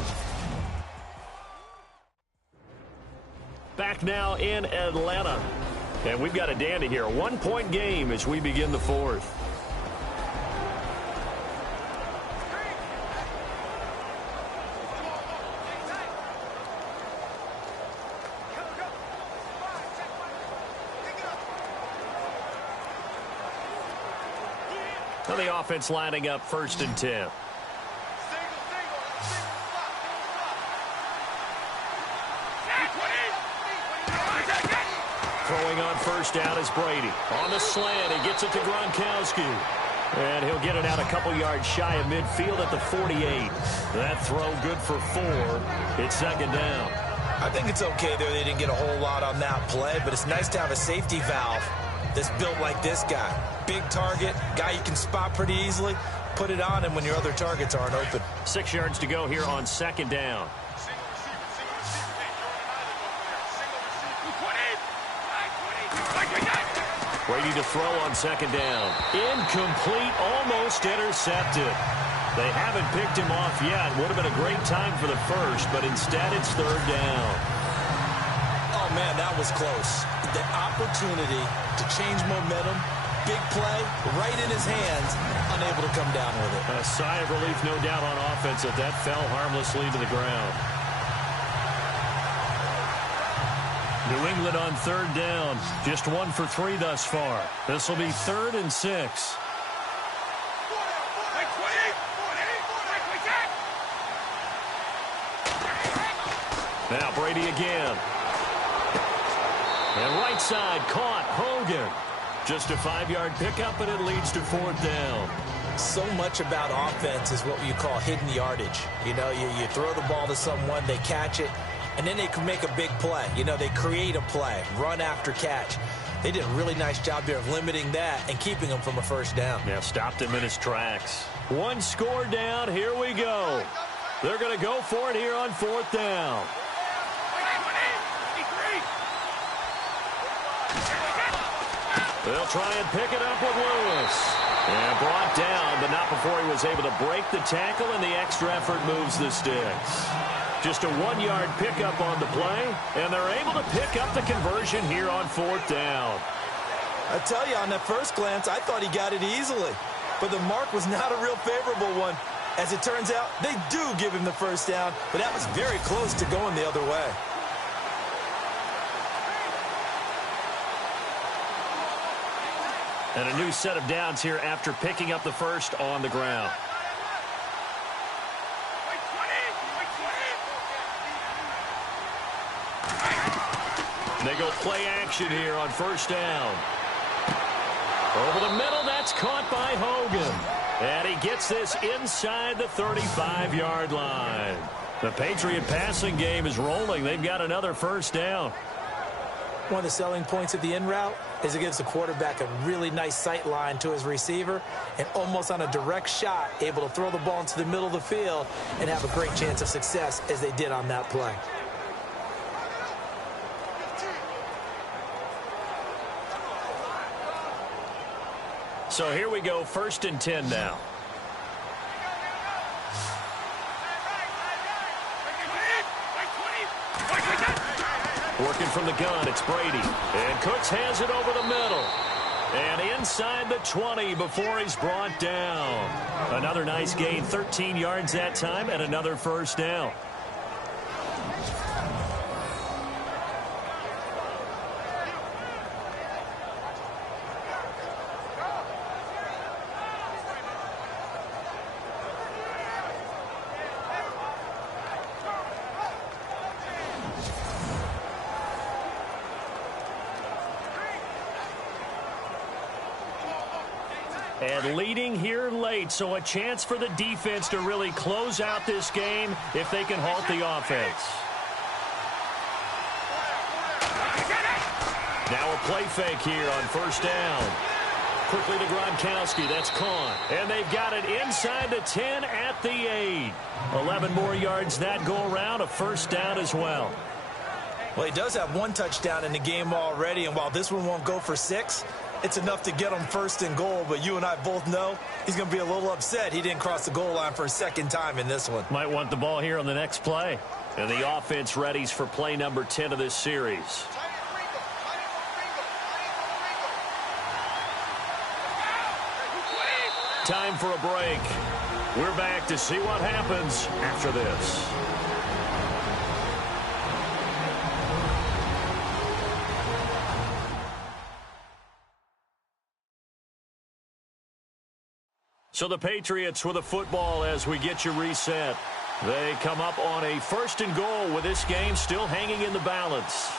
Back now in Atlanta. And we've got a dandy here. A 1-point game as we begin the 4th. Well, the offense lining up 1st and 10. Throwing on first down is Brady. On the slant, he gets it to Gronkowski. And he'll get it out a couple yards shy of midfield at the 48. That throw good for 4. It's second down. I think it's okay there. They didn't get a whole lot on that play, but it's nice to have a safety valve that's built like this guy. Big target, guy you can spot pretty easily. Put it on him when your other targets aren't open. 6 yards to go here on second down. Brady to throw on second down. Incomplete, almost intercepted. They haven't picked him off yet. Would have been a great time for the first, but instead it's third down. Oh, man, that was close. The opportunity to change momentum, big play, right in his hands, unable to come down with it. A sigh of relief, no doubt, on offense that that fell harmlessly to the ground. New England on third down. Just 1 for 3 thus far. This will be 3rd and 6. Now Brady again. And right side caught. Hogan. Just a 5-yard pickup, and it leads to 4th down. So much about offense is what you call hidden yardage. You know, you throw the ball to someone, they catch it, and then they can make a big play. You know, they create a play, run after catch. They did a really nice job there of limiting that and keeping him from a first down. Yeah, stopped him in his tracks. 1 score down. Here we go. They're going to go for it here on 4th down. They'll try and pick it up with Lewis. And brought down, but not before he was able to break the tackle, and the extra effort moves the sticks. Just a 1-yard pickup on the play, and they're able to pick up the conversion here on 4th down. I tell you, on that first glance, I thought he got it easily. But the mark was not a real favorable one. As it turns out, they do give him the first down, but that was very close to going the other way. And a new set of downs here after picking up the first on the ground. They go play action here on first down. Over the middle, that's caught by Hogan. And he gets this inside the 35-yard line. The Patriot passing game is rolling. They've got another first down. One of the selling points of the in route is it gives the quarterback a really nice sight line to his receiver, and almost on a direct shot, able to throw the ball into the middle of the field and have a great chance of success as they did on that play. So here we go, 1st and 10 now. Working from the gun, it's Brady. And Cooks has it over the middle. And inside the 20 before he's brought down. Another nice gain, 13 yards that time, and another first down. And leading here late, so a chance for the defense to really close out this game if they can halt the offense. Now a play fake here on first down. Quickly to Gronkowski, that's caught. And they've got it inside the 10 at the 8. 11 more yards that go around, a first down as well. Well, he does have 1 touchdown in the game already, and while this one won't go for 6, it's enough to get him 1st and goal, but you and I both know he's going to be a little upset he didn't cross the goal line for a 2nd time in this one. Might want the ball here on the next play. And the offense readies for play number 10 of this series. Time for a break. We're back to see what happens after this. So the Patriots with a football as we get you reset. They come up on a 1st and goal with this game still hanging in the balance.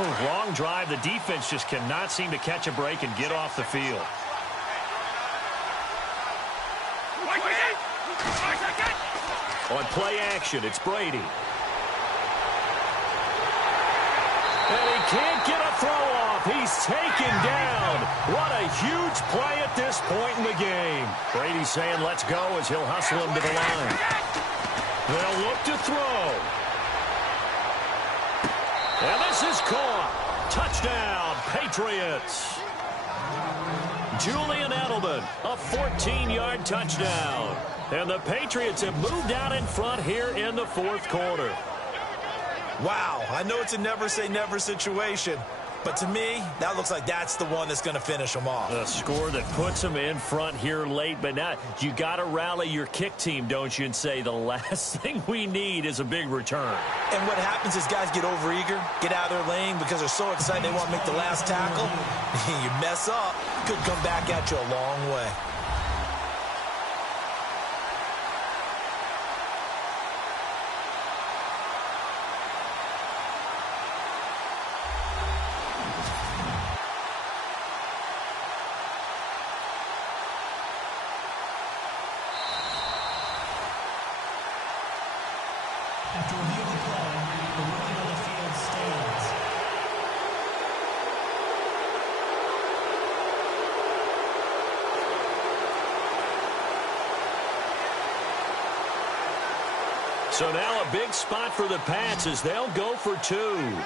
Oh, long drive. The defense just cannot seem to catch a break and get off the field. On play action, it's Brady. And he can't get a throw off. He's taken down. What a huge play at this point in the game. Brady's saying let's go as he'll hustle him to the line. They'll look to throw. And this is caught. Touchdown, Patriots. Julian Edelman, a 14-yard touchdown. And the Patriots have moved out in front here in the fourth quarter. Wow, I know it's a never-say-never situation, but to me, that looks like that's the one that's going to finish them off. A score that puts them in front here late, but now you got to rally your kick team, don't you, and say the last thing we need is a big return. And what happens is guys get overeager, get out of their lane because they're so excited they want to make the last tackle. You mess up, could come back at you a long way. After review of the play, the ruling on the field stands. So now a big spot for the Pats as they'll go for two.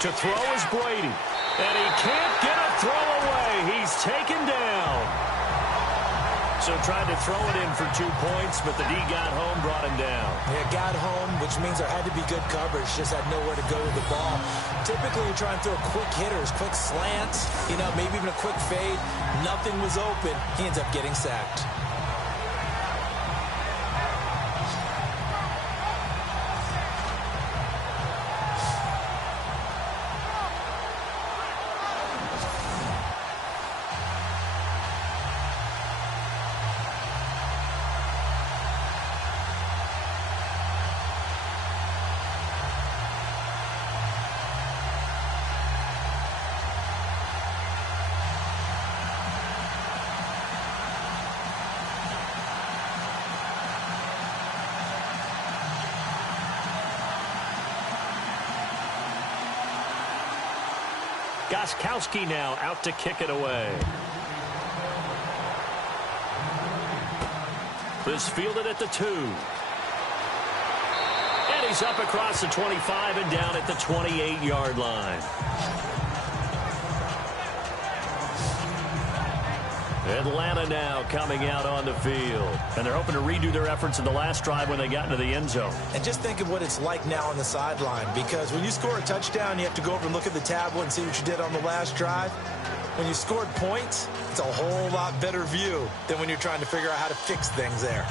To throw is Brady. And he can't get a throw away. He's taken down. So tried to throw it in for 2 points, but the D got home, brought him down. Yeah, got home, which means there had to be good coverage. Just had nowhere to go with the ball. Typically, you try and throw quick hitters, quick slants, maybe even a quick fade. Nothing was open. He ends up getting sacked. Gostkowski now out to kick it away. This fielded at the 2. And he's up across the 25 and down at the 28-yard line. Atlanta now coming out on the field. And they're hoping to redo their efforts in the last drive when they got into the end zone. And just think of what it's like now on the sideline, because when you score a touchdown, you have to go over and look at the tablet and see what you did on the last drive. When you scored points, it's a whole lot better view than when you're trying to figure out how to fix things there.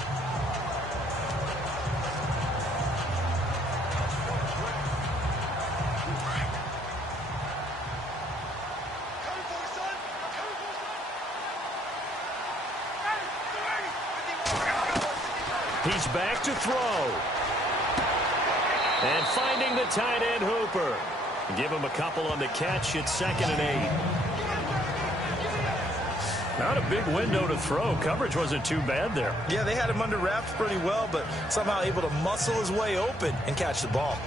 He's back to throw. And finding the tight end Hooper. Give him a couple on the catch. It's 2nd and 8. Not a big window to throw. Coverage wasn't too bad there. Yeah, they had him under wraps pretty well, but somehow able to muscle his way open and catch the ball.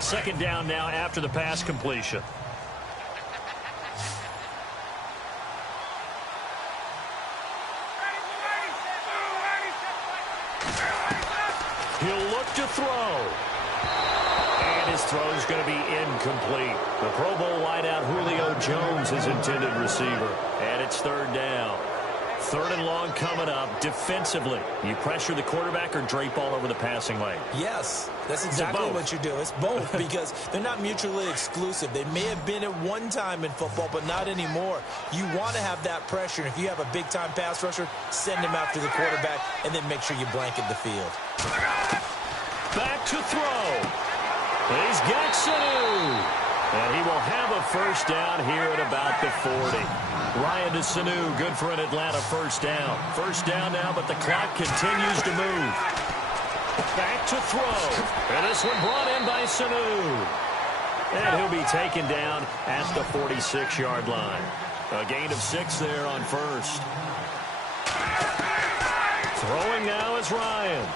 Second down now after the pass completion. He'll look to throw. And his throw is going to be incomplete. The Pro Bowl wideout Julio Jones, his intended receiver. And it's 3rd down. Third and long coming up. Defensively, you pressure the quarterback or drape all over the passing lane? Yes, that's exactly what you do. It's both because they're not mutually exclusive. They may have been at one time in football, but not anymore. You want to have that pressure. And if you have a big-time pass rusher, send him after the quarterback, and then make sure you blanket the field. Back to throw. He's got Sanu. And he will have a first down here at about the 40. Ryan to Sanu, good for an Atlanta first down. First down now, but the clock continues to move. Back to throw. And this one brought in by Sanu. And he'll be taken down at the 46-yard line. A gain of 6 there on first. Throwing now is Ryan.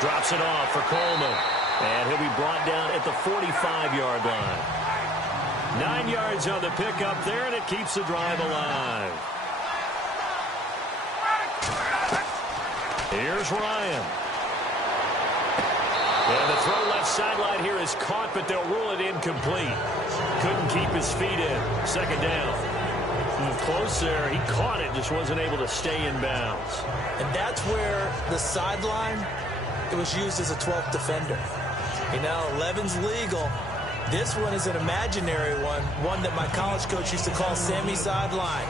Drops it off for Coleman. And he'll be brought down at the 45-yard line. 9 yards on the pickup there, and it keeps the drive alive. Here's Ryan. And the throw left sideline here is caught, but they'll rule it incomplete. Couldn't keep his feet in. Second down. Close there. He caught it, just wasn't able to stay in bounds. And that's where the sideline, it was used as a 12th defender. You know, 11's legal. This one is an imaginary one that my college coach used to call Sammy Sideline.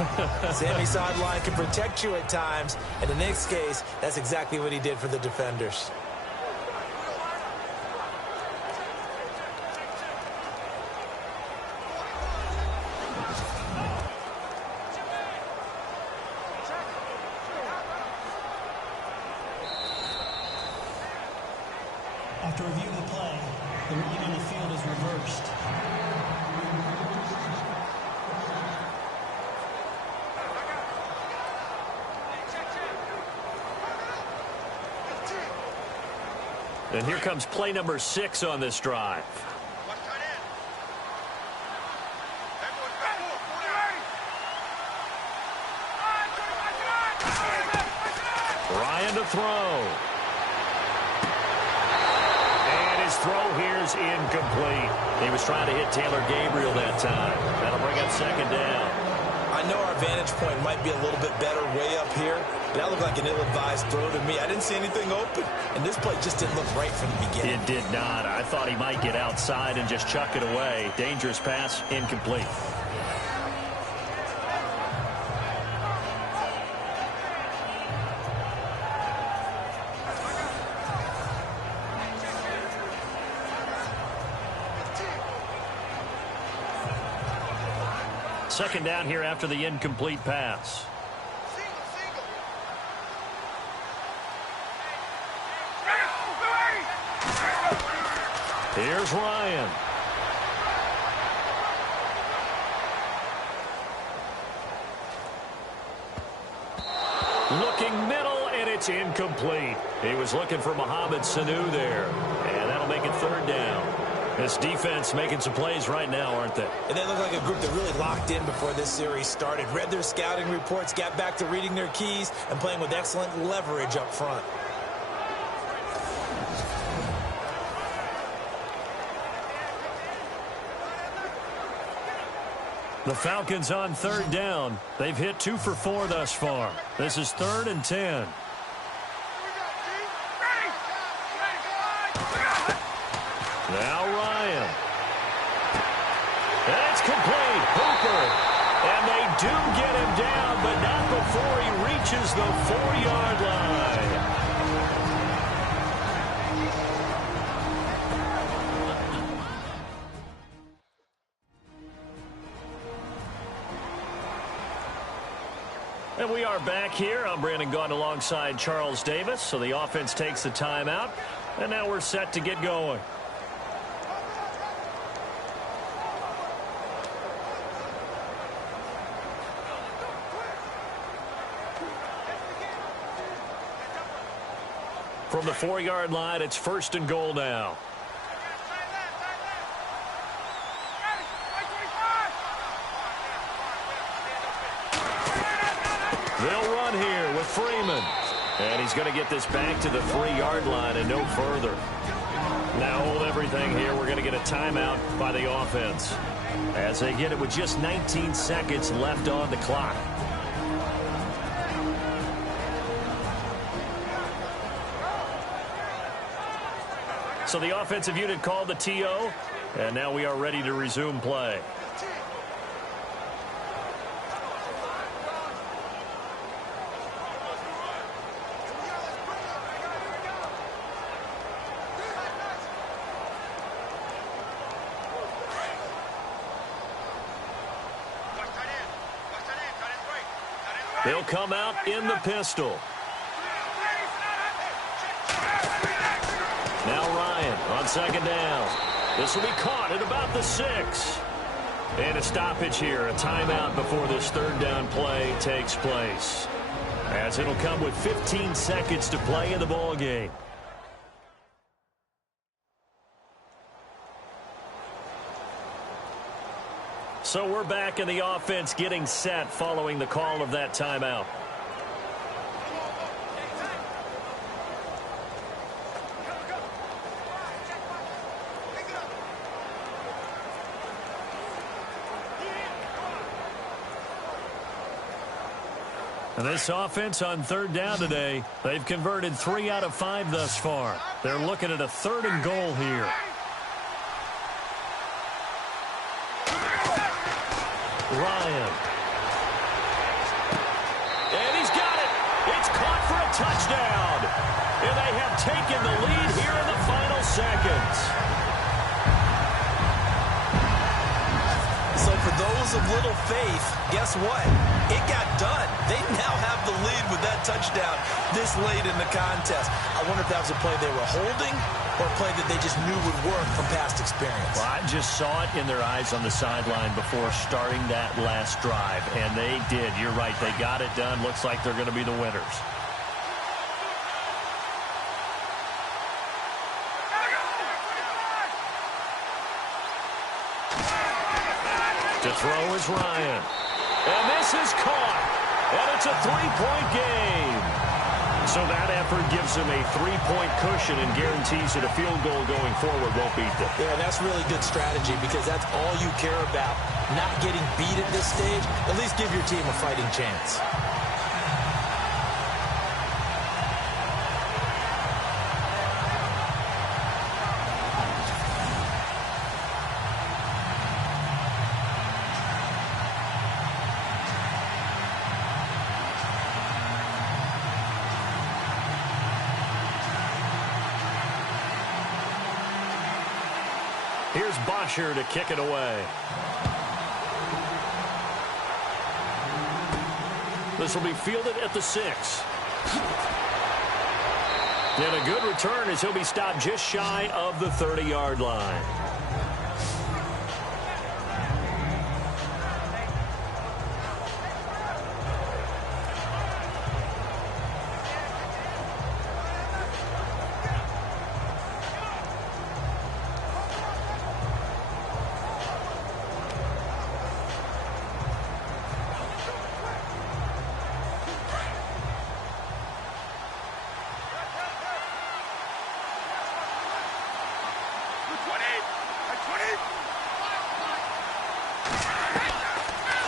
Sammy Sideline can protect you at times, and in this case, that's exactly what he did for the defenders. After reviewing the play, the ruling on the field is reversed. And here comes play number 6 on this drive. Ryan to throw. Throw here's incomplete. He was trying to hit Taylor Gabriel that time. That'll bring up second down. I know our vantage point might be a little bit better way up here, but that looked like an ill-advised throw to me. I didn't see anything open, and this play just didn't look right from the beginning. It did not. I thought he might get outside and just chuck it away. Dangerous pass, incomplete. Second down here after the incomplete pass. Here's Ryan. Looking middle, and it's incomplete. He was looking for Mohamed Sanu there, and that'll make it third down. This defense making some plays right now, aren't they? And they look like a group that really locked in before this series started. Read their scouting reports, got back to reading their keys, and playing with excellent leverage up front. The Falcons on third down. They've hit 2 for 4 thus far. This is 3rd and 10. Now Ryan. And it's complete. Hooper. And they do get him down, but not before he reaches the 4-yard line. And we are back here. I'm Brandon Gaudin alongside Charles Davis. So the offense takes the timeout. And now we're set to get going. From the 4-yard line, it's 1st and goal now. They'll run here with Freeman. And he's going to get this back to the 3-yard line and no further. Now hold everything here. We're going to get a timeout by the offense as they get it with just 19 seconds left on the clock. So the offensive unit called the TO, and now we are ready to resume play. They'll come out in the pistol. Now Ryan on second down. This will be caught at about the 6. And a stoppage here, a timeout before this third down play takes place. As it'll come with 15 seconds to play in the ball game. So we're back in the offense getting set following the call of that timeout. And this offense on third down today, they've converted 3 out of 5 thus far. They're looking at a 3rd and goal here. Ryan. And he's got it. It's caught for a touchdown. And they have taken the lead here in the final seconds. So for those of little faith, guess what? It got done. They now have the lead with that touchdown this late in the contest. I wonder if that was a play they were holding or a play that they just knew would work from past experience. Well, I just saw it in their eyes on the sideline before starting that last drive, and they did. You're right. They got it done. Looks like they're going to be the winners. To throw is Ryan. And this is caught. And it's a 3-point game. So that effort gives him a 3-point cushion and guarantees that a field goal going forward won't beat them. Yeah, that's really good strategy because that's all you care about. Not getting beat at this stage. At least give your team a fighting chance. Here's Bosher to kick it away. This will be fielded at the 6. And a good return as he'll be stopped just shy of the 30-yard line.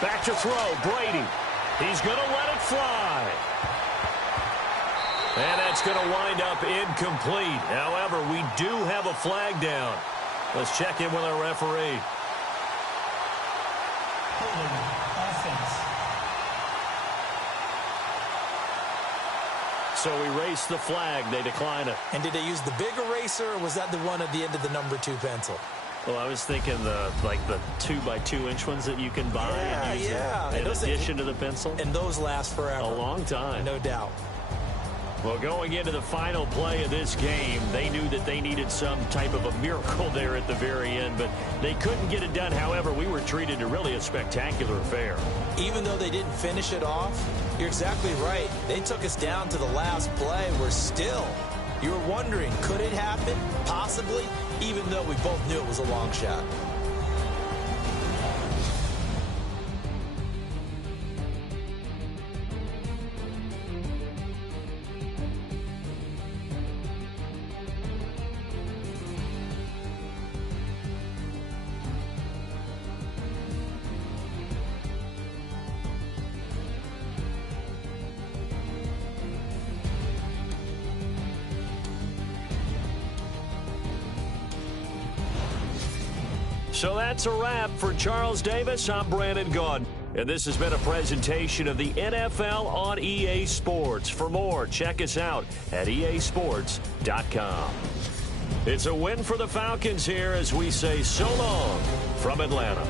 Back to throw, Brady. He's going to let it fly. And that's going to wind up incomplete. However, we do have a flag down. Let's check in with our referee. Holding offense. So erase the flag. They decline it. And did they use the big eraser, or was that the one at the end of the number 2 pencil? Well, I was thinking the 2x2-inch ones that you can buy and use in addition to the pencil. And those last forever. A long time. No doubt. Well, going into the final play of this game, they knew that they needed some type of a miracle there at the very end, but they couldn't get it done. However, we were treated to really a spectacular affair. Even though they didn't finish it off, you're exactly right. They took us down to the last play. We're still, you were wondering, could it happen? Possibly, even though we both knew it was a long shot. So that's a wrap. For Charles Davis, I'm Brandon Gaudin. And this has been a presentation of the NFL on EA Sports. For more, check us out at easports.com. It's a win for the Falcons here as we say so long from Atlanta.